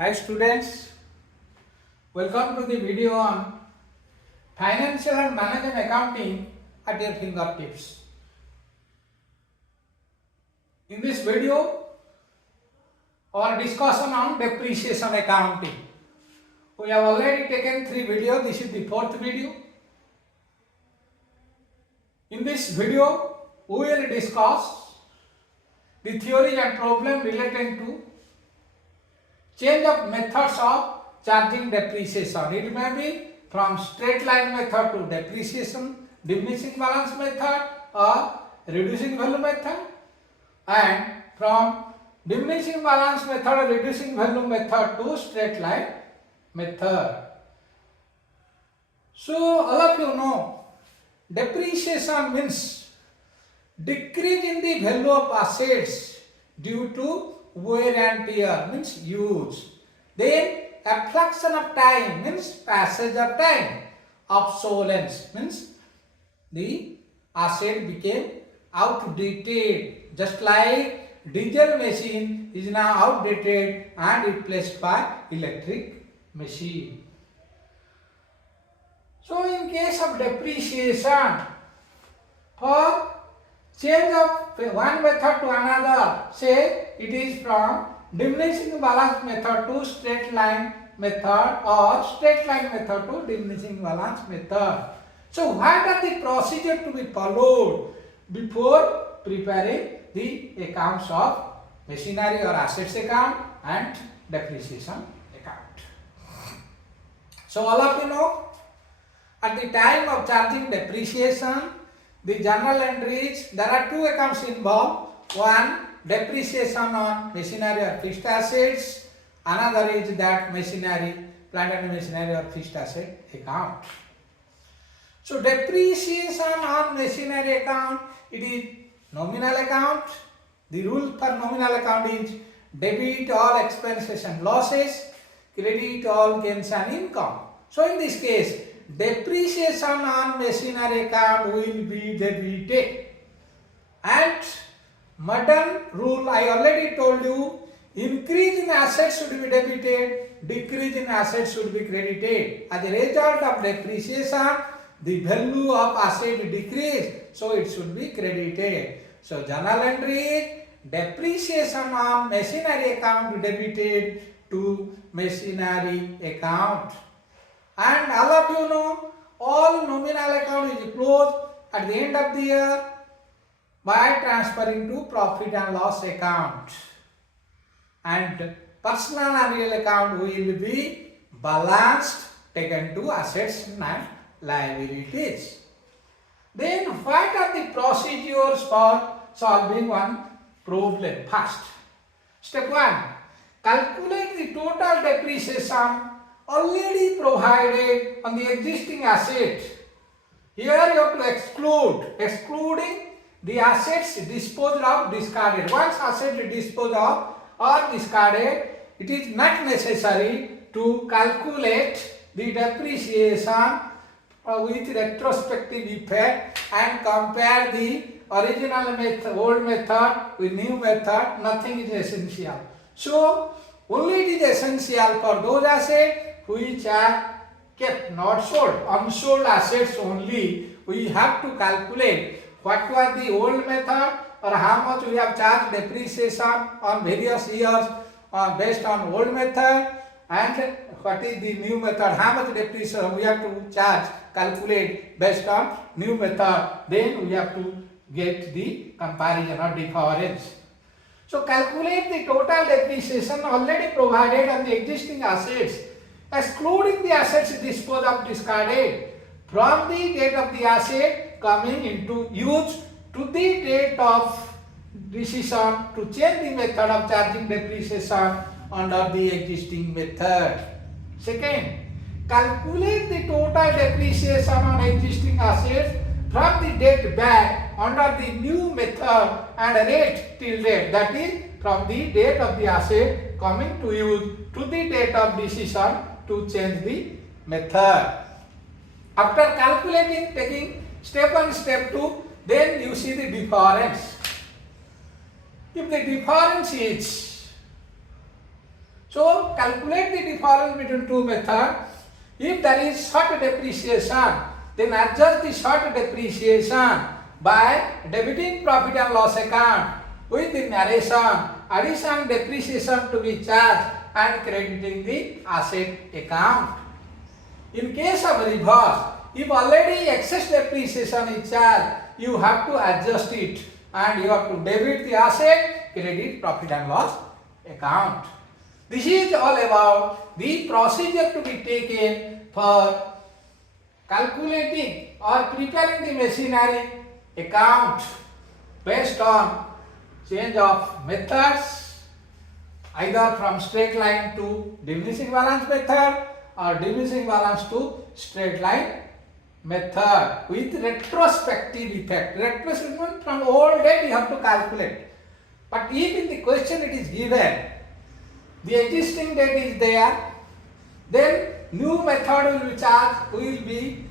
Hi students, welcome to the video on Financial and Management Accounting at your fingertips. In this video, our discussion on Depreciation Accounting. We have already taken 3 videos, this is the 4th video. In this video, we will discuss the theories and problem related to change of methods of charging depreciation. It may be from straight line method to depreciation, diminishing balance method or reducing value method, and from diminishing balance method or reducing value method to straight line method. So all of you know depreciation means decrease in the value of assets due to wear and tear, means use. Then a fraction of time means passage of time. Obsolescence means the asset became outdated, just like diesel machine is now outdated and replaced by electric machine. So in case of depreciation, for change of one method to another, say it is from diminishing balance method to straight line method or straight line method to diminishing balance method. So what are the procedure to be followed before preparing the accounts of machinery or assets account and depreciation account? So all of you know, at the time of charging depreciation, the journal entries, there are 2 accounts involved. One, depreciation on machinery or fixed assets. Another is that machinery, plant and machinery or fixed asset account. So depreciation on machinery account, it is nominal account. The rule for nominal account is debit all expenses and losses, credit all gains and income. So in this case, depreciation on machinery account will be debited. And modern rule, I already told you, increase in assets should be debited, decrease in assets should be credited. As a result of depreciation, the value of asset decrease, so it should be credited. So journal entry, depreciation on machinery account debited to machinery account. And all of you know, all nominal account is closed at the end of the year by transferring to profit and loss account. And personal and real account will be balanced, taken to assets and liabilities. Then what are the procedures for solving one problem? First, step 1, calculate the total depreciation already provided on the existing asset. Here you have to excluding the assets disposed of, discarded. Once asset disposed of or discarded, it is not necessary to calculate the depreciation with retrospective effect and compare the original method, old method with new method. Nothing is essential. So only it is essential for those assets which are kept, not sold. Unsold assets only we have to calculate what was the old method or how much we have charged depreciation on various years based on old method, and what is the new method, how much depreciation we have to charge, calculate based on new method. Then we have to get the comparison or difference. So calculate the total depreciation already provided on the existing assets, excluding the assets disposed of, discarded, from the date of the asset coming into use to the date of decision to change the method of charging depreciation under the existing method. Second, calculate the total depreciation on existing assets from the date back under the new method and rate till date, that is from the date of the asset coming to use to the date of decision to change the method. After calculating, taking step 1, step 2, then you see the difference. If the difference is So calculate the difference between two methods. If there is short depreciation, then adjust the short depreciation by debiting profit and loss account with the narration, addition depreciation to be charged and crediting the asset account. In case of reverse, if already excess depreciation is charged, you have to adjust it and you have to debit the asset, credit profit and loss account. This is all about the procedure to be taken for calculating or preparing the machinery account based on change of methods, either from straight line to diminishing balance method or diminishing balance to straight line method with retrospective effect. Retrospective from old date you have to calculate. But if in the question it is given, the existing date is there, then new method will be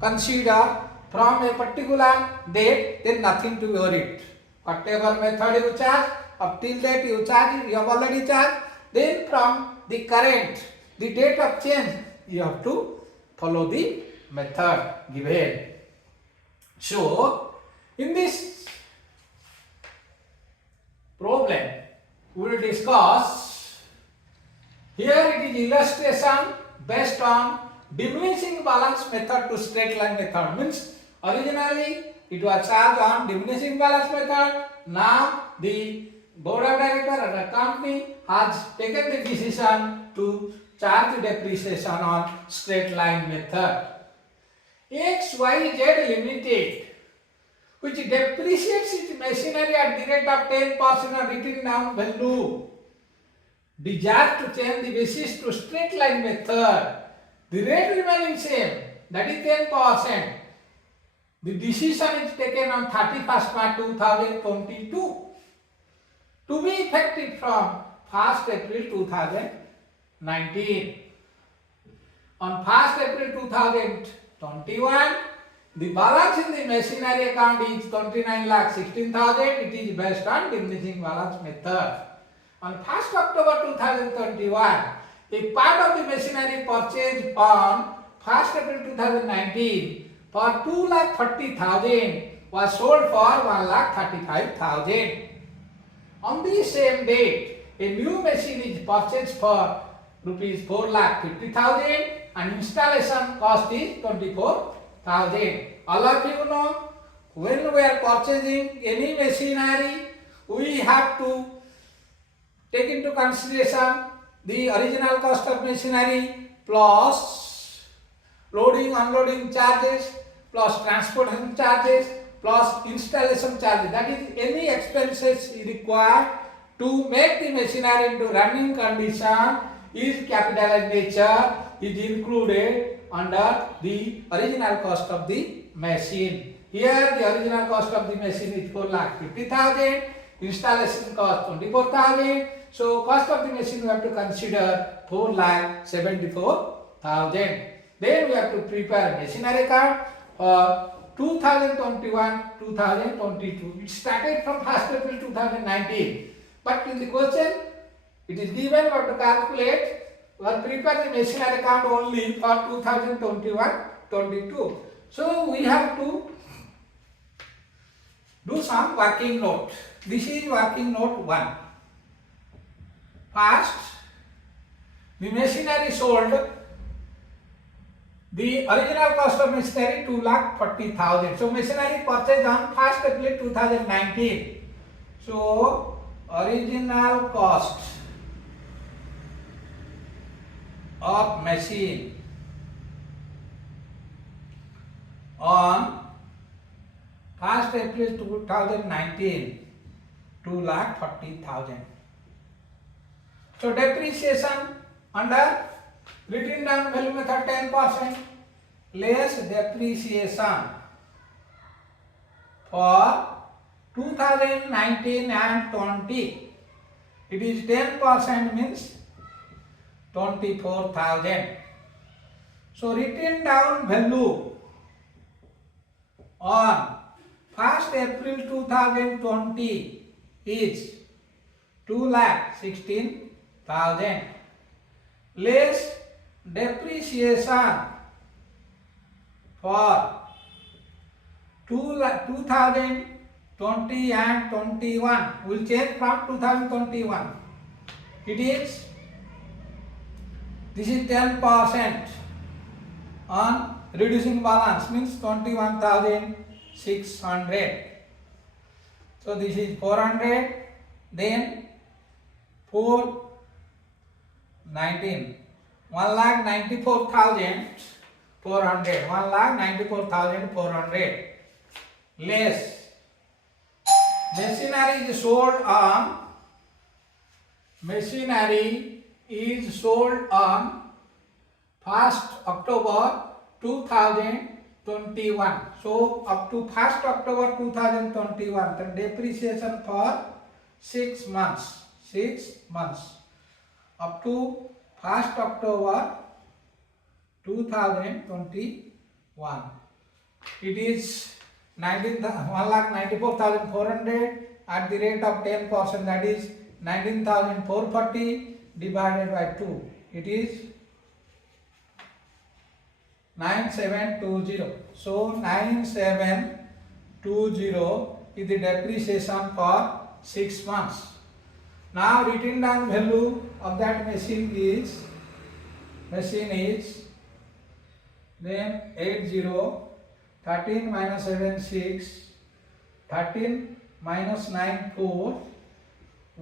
considered from a particular date, then nothing to worry. Whatever method you charge, up till date you charge, you have already charged, then from the current, the date of change, you have to follow the method given. So, in this problem, we will discuss, here it is illustration based on diminishing balance method to straight line method. Means originally it was charged on diminishing balance method. Now the board of directors and the company has taken the decision to charge the depreciation on straight line method. XYZ Limited, which depreciates its machinery at the rate of 10% of written down value, desires to change the basis to straight line method. The rate remaining same, that is 10%. The decision is taken on 31st March 2022 to be effective from 1st April 2019. On 1st April 2021, the balance in the machinery account is 29,16,000. It is based on diminishing balance method. On 1st October 2021, a part of the machinery purchased on 1st April 2019 for 2,30,000 was sold for 1,35,000. On the same date, a new machine is purchased for rupees 4,50,000 and installation cost is 24,000. All of you know, when we are purchasing any machinery, we have to take into consideration the original cost of machinery plus loading, unloading charges, plus transportation charges, plus installation charges. That is, any expenses required to make the machinery into running condition is capital expenditure, is included under the original cost of the machine. Here the original cost of the machine is 4,50,000, installation cost 24,000. So cost of the machine we have to consider 4,74,000. Then we have to prepare machinery account for 2021-2022. It started from 1st April 2019. But in the question, it is given we have to calculate or prepare the machinery account only for 2021-22. So we have to do some working note. This is working note 1. First, the machinery sold, the original cost of machinery 2,40,000. So machinery purchased on 1st April 2019. So original cost of machine on 1st April 2019, 2,40,000. So depreciation under written down value method 10% less depreciation for 2019 and 20. It is 10% means 24,000. So written down value on 1st April 2020 is 2,16,000. thousand less depreciation for 2020 and 21 will change from 2021. This is 10% on reducing balance, means 21,600. So this is 400, then 419, 1,94,400, 1,94,400 less machinery is sold on 1st October 2021. So up to 1st October 2021, the depreciation for 6 months. 6 months. Up to 1st October 2021. It is 1,94,400 at the rate of 10%, that is 19,440 divided by 2. It is 9720. So 9720 is the depreciation for 6 months. Now written down value of that machine is then 80, 13 minus 7 6, 13 minus 9 4,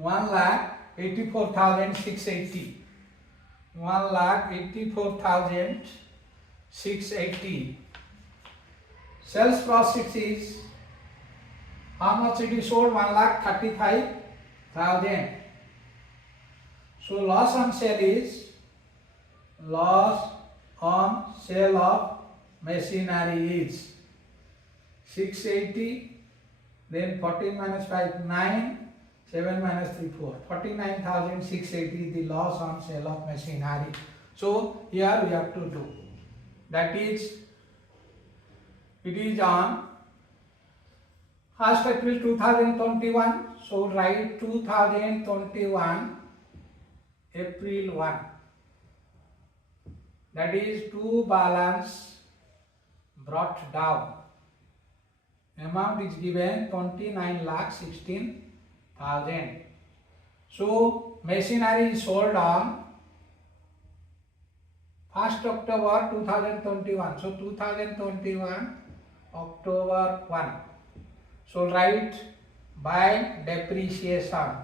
1,84,680. 1,84,680. Sales profit is how much it is sold? 1,35,000. So loss on sale is loss on sale of machinery is 680, then 14 minus 5 9, 7 minus 3 4, 49,680 is the loss on sale of machinery. So here we have to do, that is, it is on 1st April 2021. So write 2021 April 1. That is to balance brought down. Amount is given 29,16,000. So machinery is sold on 1st October 2021. So 2021 October 1. So write by depreciation.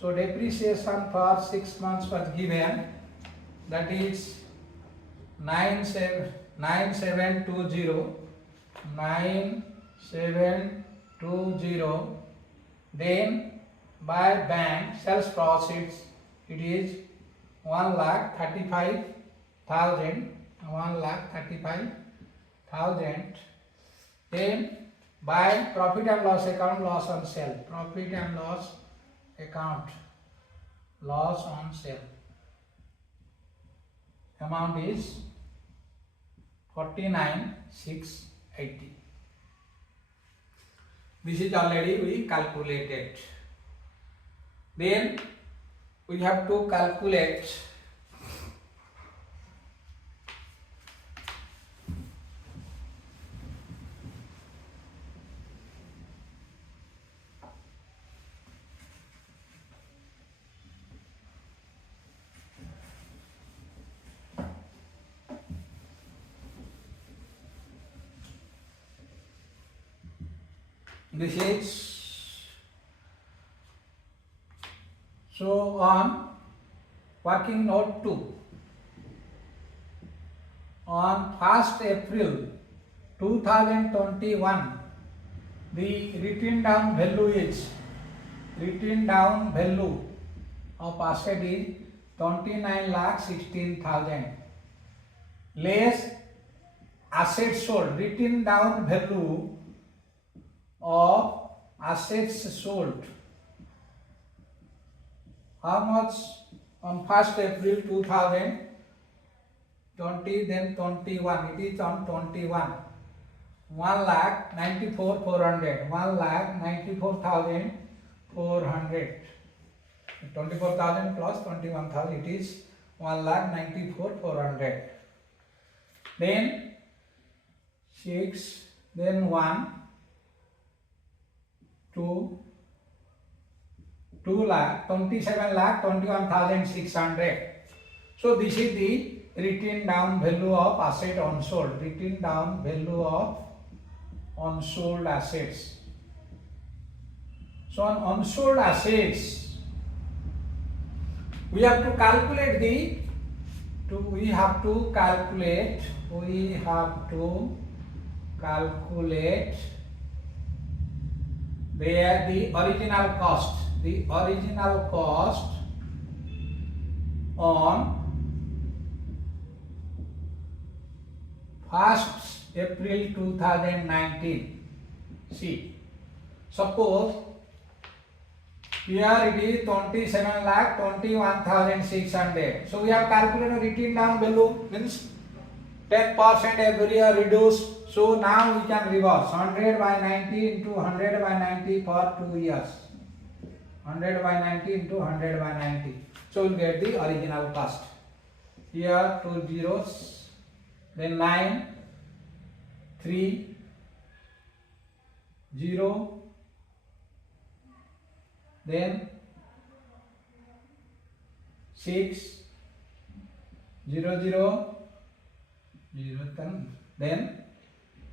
So depreciation for 6 months was given, that is 9720, 9720, then by bank sales proceeds it is 1,35,000, 1,35,000, then by profit and loss account, loss on sale, profit and loss account, loss on sale, amount is 49,680. This is already we calculated. Then we have to calculate this is. So on working note 2, on 1st April 2021, the written down value of asset is 29,16,000 less assets sold. Written down value of assets sold, how much on 1st April 2020, then 21, it is on 21, 1,94,400, 1,94,400 24,000 plus 21,000, it is 1,94,400. Then 6, then 1, 2, 2 lakh, 27,21,600. So this is the written down value of asset unsold, written down value of unsold assets. So on unsold assets, we have to calculate the the original cost on 1st April 2019. See, suppose here it is 27,21,600. So we have calculated written down value, means 10% every year reduced. So now we can reverse 100 by 90 into 100 by 90 for 2 years. 100 by 90 into 100 by 90. So we'll get the original cost. Here 2 zeros, then 9, 3, 0, then 6, 0, 0, 0, then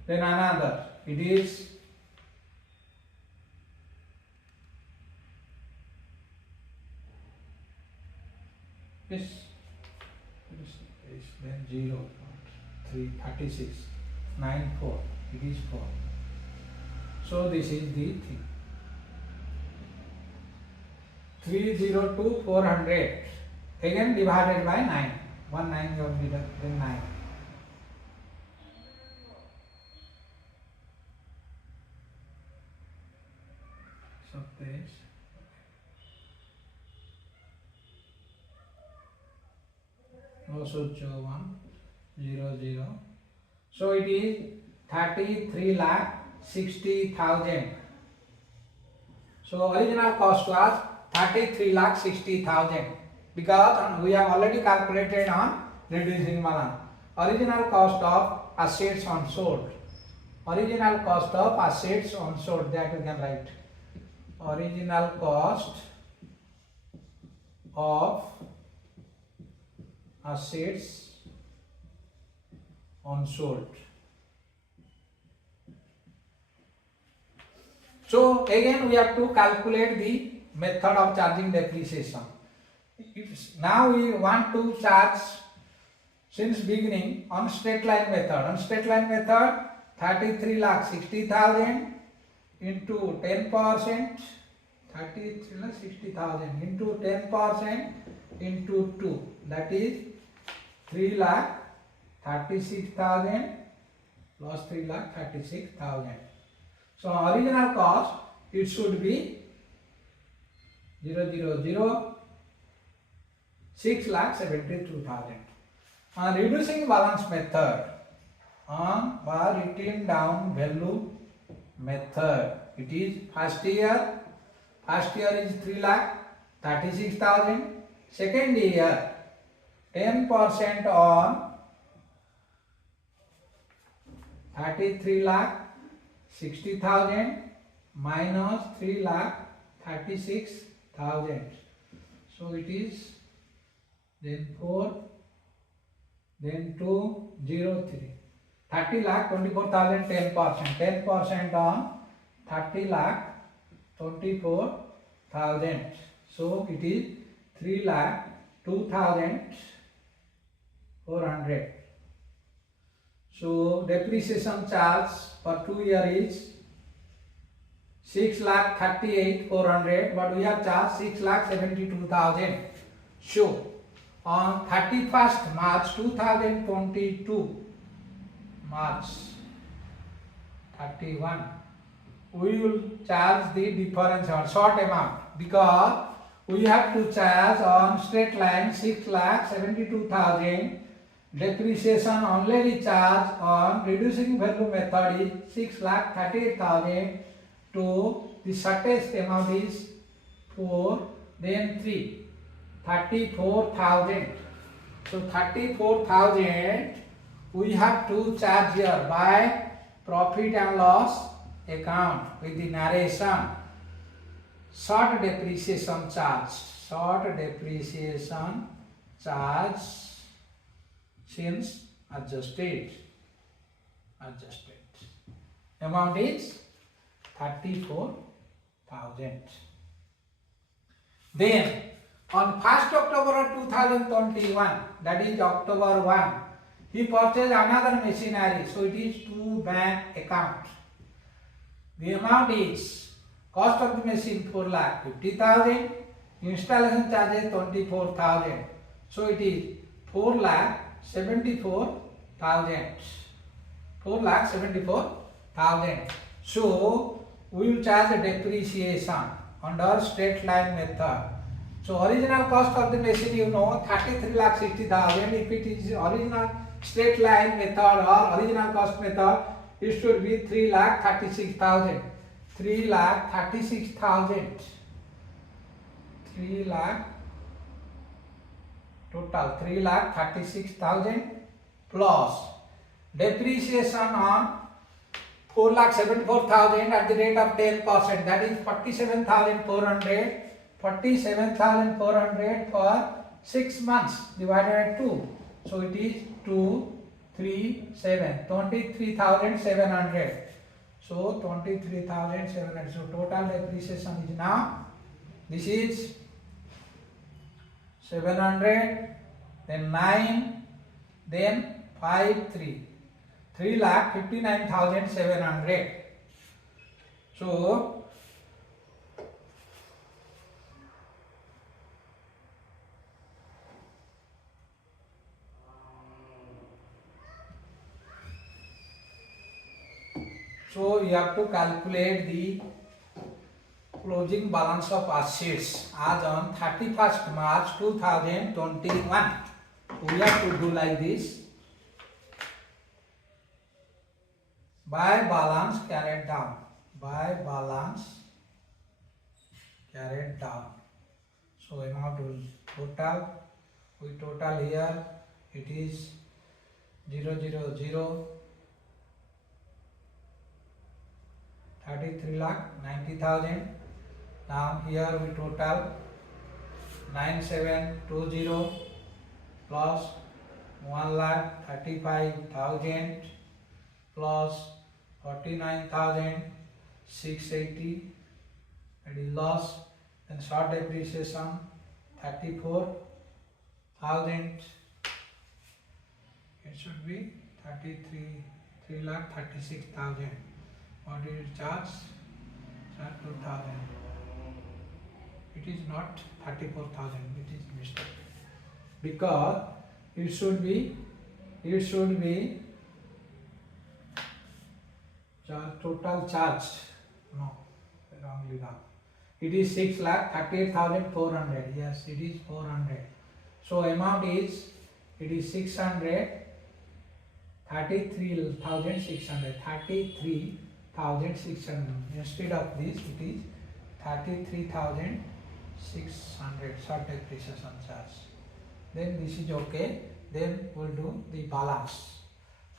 another, it is then 0, 3, 36, 9, 4, it is 4. So this is the thing. 302 400, again divided by 9, 1 9 will be then 9. So this 1 0 0. So it is 33,60,000. So original cost was 33,60,000 because we have already calculated on reducing balance. Original cost of assets unsold. Original cost of assets unsold, that we can write. Original cost of assets unsold. So again we have to calculate the method of charging depreciation. Now we want to charge since beginning on straight line method. On straight line method, 33,60,000 into 10%, 33,60,000 into 10% into 2, that is 3,36,000 plus 3,36,000. So original cost, it should be 000 6,72,000. On reducing balance method, on written down value method, it is first year is 3,36,000. Second year, 10% on 33,60,000 minus 3,36,000. So it is then 4, then 2, 0, 3. 30,24,000, 10%. 10% on 30,24,000. So it is 3,02,400. So depreciation charge for 2 years is 6,38,400, but we have charged 6,72,000. So on 31st March 2022, March 31, we will charge the difference or short amount because we have to charge on straight line 6,72,000. Depreciation only charge on reducing value method is 6,38,000. To the shortest amount is 4 then 3, 34,000. So 34,000 we have to charge here by profit and loss account with the narration. Short depreciation charge. Short depreciation charge since adjusted. Amount is 34,000. Then on 1st October 2021, that is October 1, he purchased another machinery, so it is to bank account. The amount is cost of the machine 4,50,000, installation charges 24,000, so it is 4,74,000. 4,74,000. So we will charge the depreciation under straight line method. So original cost of the machine, you know, 33,60,000. If it is original straight line method or original cost method, it should be 3,36,000. 3,36,000. 3 lakh total 3,36,000 plus depreciation on 4,74,000 at the rate of 10%, that is 47,400. 47,400 for 6 months divided by 2. So it is 23,700. So 23,700. So total depreciation is now, this is 700, then 9, then 5, 3,59,700. So you have to calculate the closing balance of assets as on 31st March 2021. We have to do like this. By balance carried down. By balance carried down. So amount will total. We total here. It is 000. 33,90,000. Now here we total 9720 plus 1,35,000 plus 49,680. That is loss. Then short depreciation 34,000. It should be 3,36,000. What did it charge? 2,000. It is not 34,000. It is mistake. Because it should be total charge. No, wrongly done. It is 6,38,400. Yes, it is 400. So amount is, it is 33,600. 33,600. Instead of this, it is 33,600 short depreciation charge. Then this is okay. Then we'll do the balance.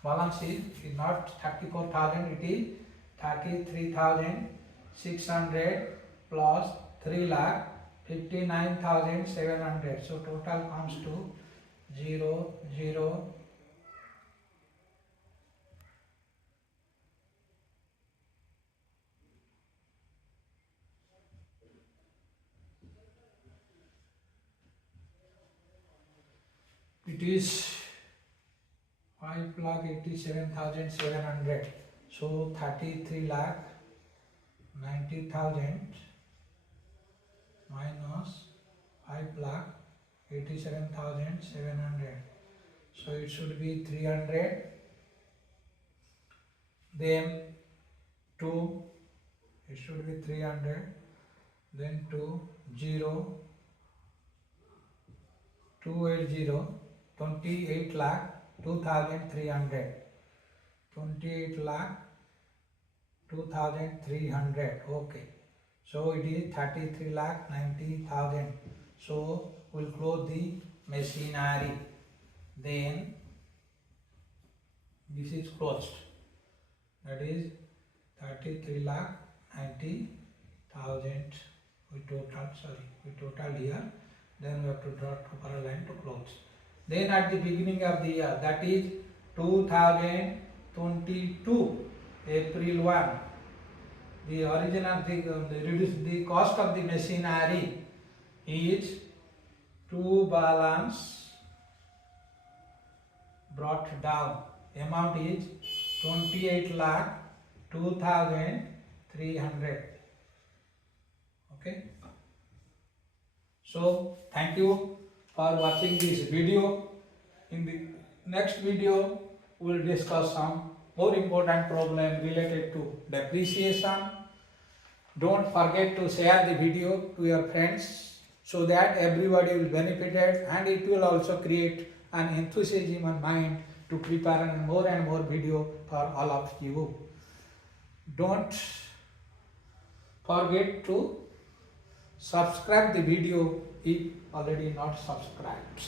Balance is not 34,000. It is 33,600 plus 3,59,700. So total comes to 0. It is 5,87,700. So 33,90,000 minus 5,87,700. So it should be 300. Then 2. It should be 300. Then 2 0 280. 28,02,300. 28,02,300. Okay. So it is 33,90,000. So we'll close the machinery. Then this is closed. That is 33,90,000. We total here. Then we have to draw proper line to close. Then at the beginning of the year, that is 2022, April 1, the original the cost of the machinery is to balance brought down. Amount is 28,02,300. Okay. So thank you for watching this video. In the next video, we will discuss some more important problem related to depreciation. Don't forget to share the video to your friends so that everybody will benefit and it will also create an enthusiasm and mind to prepare and more video for all of you. Don't forget to subscribe the video if already not subscribed.